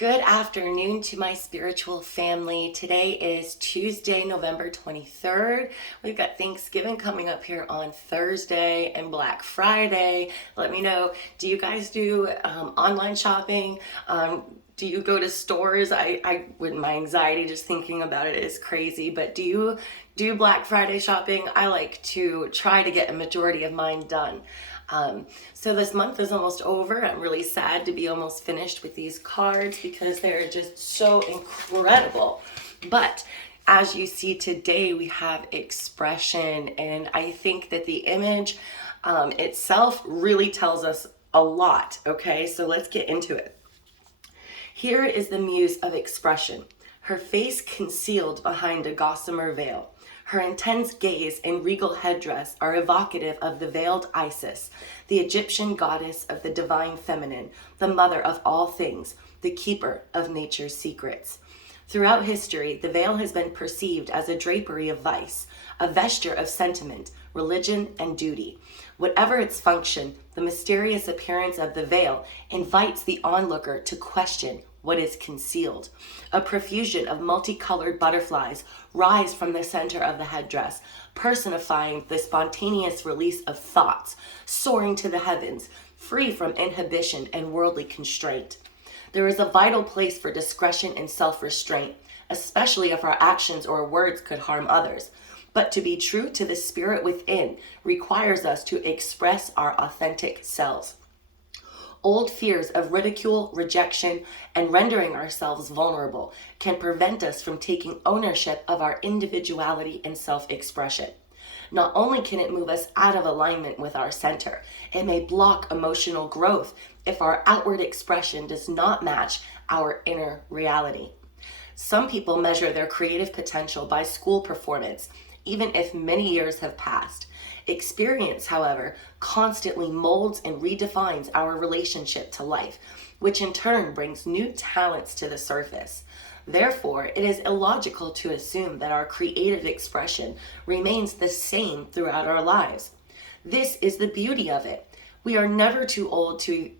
Good afternoon to my spiritual family. Today is Tuesday, November 23rd. We've got Thanksgiving coming up here on Thursday and Black Friday. Let me know, do you guys do online shopping? Do you go to stores? My anxiety just thinking about it is crazy, but do you do Black Friday shopping? I like to try to get a majority of mine done. So this month is almost over. I'm really sad to be almost finished with these cards because they're just so incredible. But as you see today, we have expression, and I think that the image itself really tells us a lot. Okay, so let's get into it. Here is the muse of expression, her face concealed behind a gossamer veil. Her intense gaze and regal headdress are evocative of the veiled Isis, the Egyptian goddess of the divine feminine, the mother of all things, the keeper of nature's secrets. Throughout history, the veil has been perceived as a drapery of vice, a vesture of sentiment, religion, and duty. Whatever its function, the mysterious appearance of the veil invites the onlooker to question what is concealed. A profusion of multicolored butterflies rise from the center of the headdress, personifying the spontaneous release of thoughts, soaring to the heavens, free from inhibition and worldly constraint. There is a vital place for discretion and self-restraint, especially if our actions or words could harm others. But to be true to the spirit within requires us to express our authentic selves. Old fears of ridicule, rejection, and rendering ourselves vulnerable can prevent us from taking ownership of our individuality and self-expression. Not only can it move us out of alignment with our center, it may block emotional growth if our outward expression does not match our inner reality. Some people measure their creative potential by school performance, even if many years have passed. Experience, however, constantly molds and redefines our relationship to life, which in turn brings new talents to the surface. Therefore, it is illogical to assume that our creative expression remains the same throughout our lives. This is the beauty of it. We are never too old to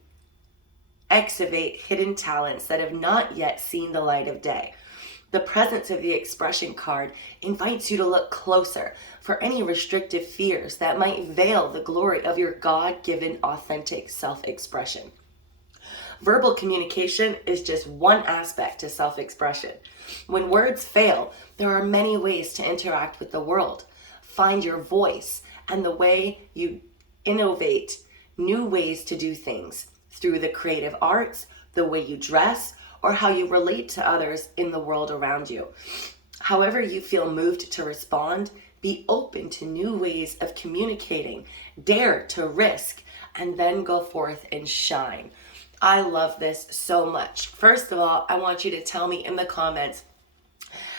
excavate hidden talents that have not yet seen the light of day. The presence of the expression card invites you to look closer for any restrictive fears that might veil the glory of your God-given authentic self-expression. Verbal communication is just one aspect to self-expression. When words fail, there are many ways to interact with the world. Find your voice and the way you innovate new ways to do things through the creative arts, the way you dress, or how you relate to others in the world around you. However you feel moved to respond, be open to new ways of communicating, dare to risk, and then go forth and shine. I love this so much. First of all, I want you to tell me in the comments,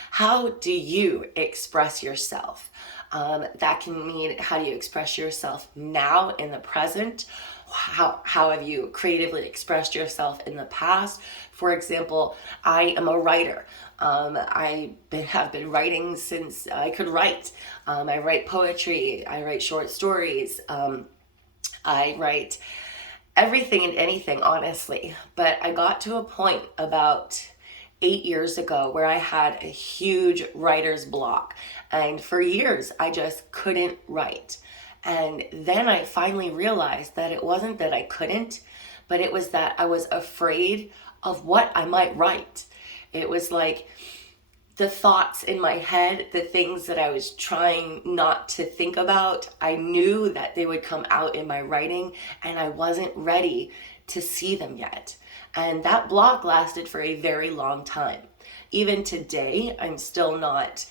how do you express yourself? That can mean, how do you express yourself now in the present? How have you creatively expressed yourself in the past? For example, I am a writer. I have been writing since I could write. I write poetry. I write short stories. I write everything and anything, honestly. But I got to a point about 8 years ago where I had a huge writer's block. And for years, I just couldn't write. And then I finally realized that it wasn't that I couldn't, but it was that I was afraid of what I might write. It was like the thoughts in my head, the things that I was trying not to think about, I knew that they would come out in my writing, and I wasn't ready to see them yet. And that block lasted for a very long time. Even today, I'm still not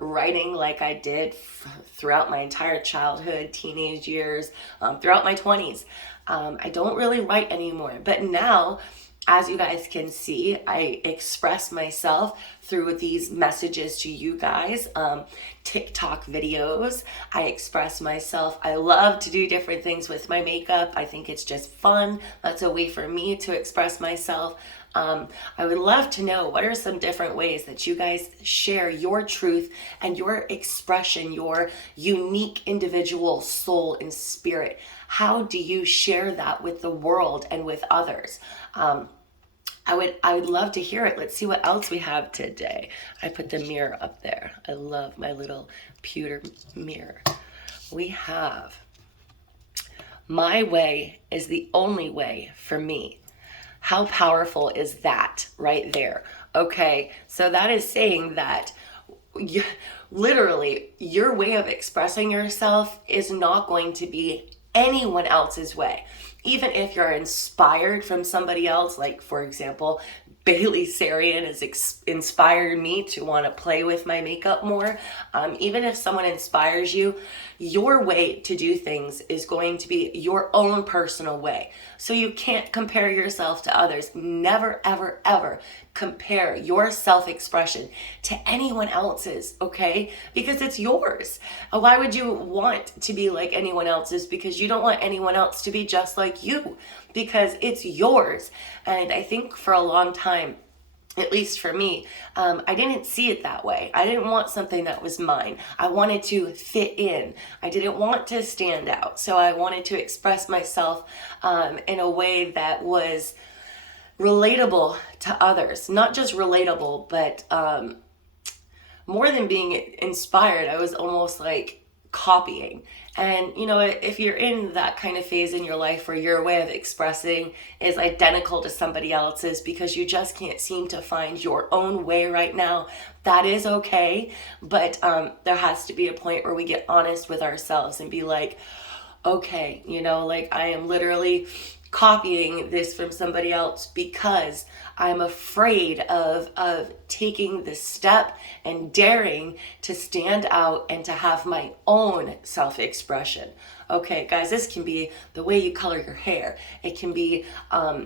writing like I did throughout my entire childhood, teenage years, throughout my 20s. I don't really write anymore. But now, as you guys can see, I express myself through these messages to you guys, TikTok videos. I express myself. I love to do different things with my makeup. I think it's just fun. That's a way for me to express myself. I would love to know, what are some different ways that you guys share your truth and your expression, your unique individual soul and spirit? How do you share that with the world and with others? I would love to hear it. Let's see what else we have today. I put the mirror up there. I love my little pewter mirror. We have, my way is the only way for me. How powerful is that right there? Okay, so that is saying that literally your way of expressing yourself is not going to be anyone else's way. Even if you're inspired from somebody else, like for example, Bailey Sarian has inspired me to want to play with my makeup more. Even if someone inspires you, your way to do things is going to be your own personal way. So you can't compare yourself to others. Never, ever, ever compare your self-expression to anyone else's, okay? Because it's yours. Why would you want to be like anyone else's? Because you don't want anyone else to be just like you, because it's yours. And I think for a long time, at least for me, I didn't see it that way. I didn't want something that was mine. I wanted to fit in. I didn't want to stand out. So I wanted to express myself in a way that was relatable to others. Not just relatable, but more than being inspired, I was almost like copying. And you know, if you're in that kind of phase in your life where your way of expressing is identical to somebody else's because you just can't seem to find your own way right now, that is okay. But there has to be a point where we get honest with ourselves and be like, okay, you know, like I am literally copying this from somebody else because I'm afraid of taking the step and daring to stand out and to have my own self-expression. Okay, guys, this can be the way you color your hair. It can be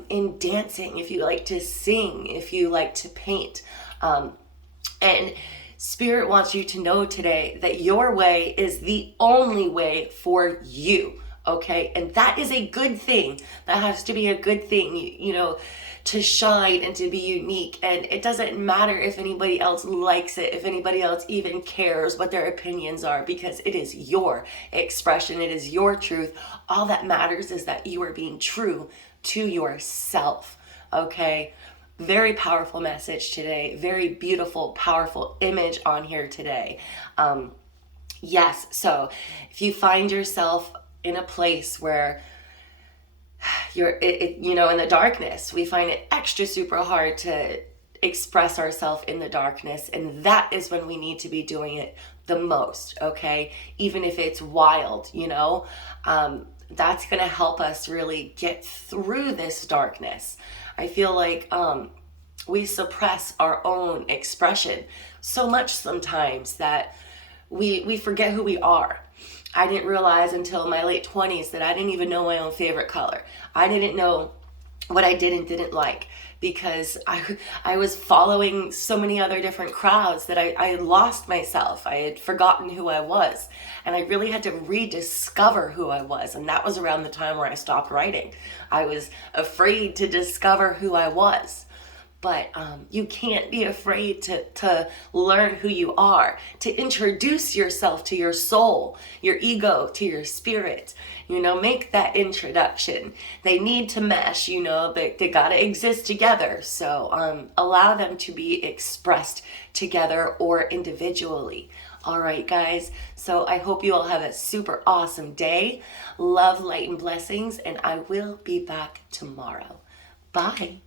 in dancing, if you like to sing, if you like to paint. And Spirit wants you to know today that your way is the only way for you. Okay, and that is a good thing. That has to be a good thing, you know, to shine and to be unique. And it doesn't matter if anybody else likes it, if anybody else even cares what their opinions are, because it is your expression, it is your truth. All that matters is that you are being true to yourself. Okay, very powerful message today. Very beautiful, powerful image on here today. Yes, so if you find yourself in a place where you're, you know, in the darkness, we find it extra super hard to express ourselves in the darkness. And that is when we need to be doing it the most, okay? Even if it's wild, you know, that's going to help us really get through this darkness. I feel like we suppress our own expression so much sometimes that we forget who we are. I didn't realize until my late 20s that I didn't even know my own favorite color. I didn't know what I did and didn't like because I was following so many other different crowds that I had lost myself. I had forgotten who I was. And I really had to rediscover who I was. And that was around the time where I stopped writing. I was afraid to discover who I was. But you can't be afraid to learn who you are, to introduce yourself to your soul, your ego, to your spirit. You know, make that introduction. They need to mesh, you know, they gotta exist together. So allow them to be expressed together or individually. All right, guys. So I hope you all have a super awesome day. Love, light, and blessings. And I will be back tomorrow. Bye.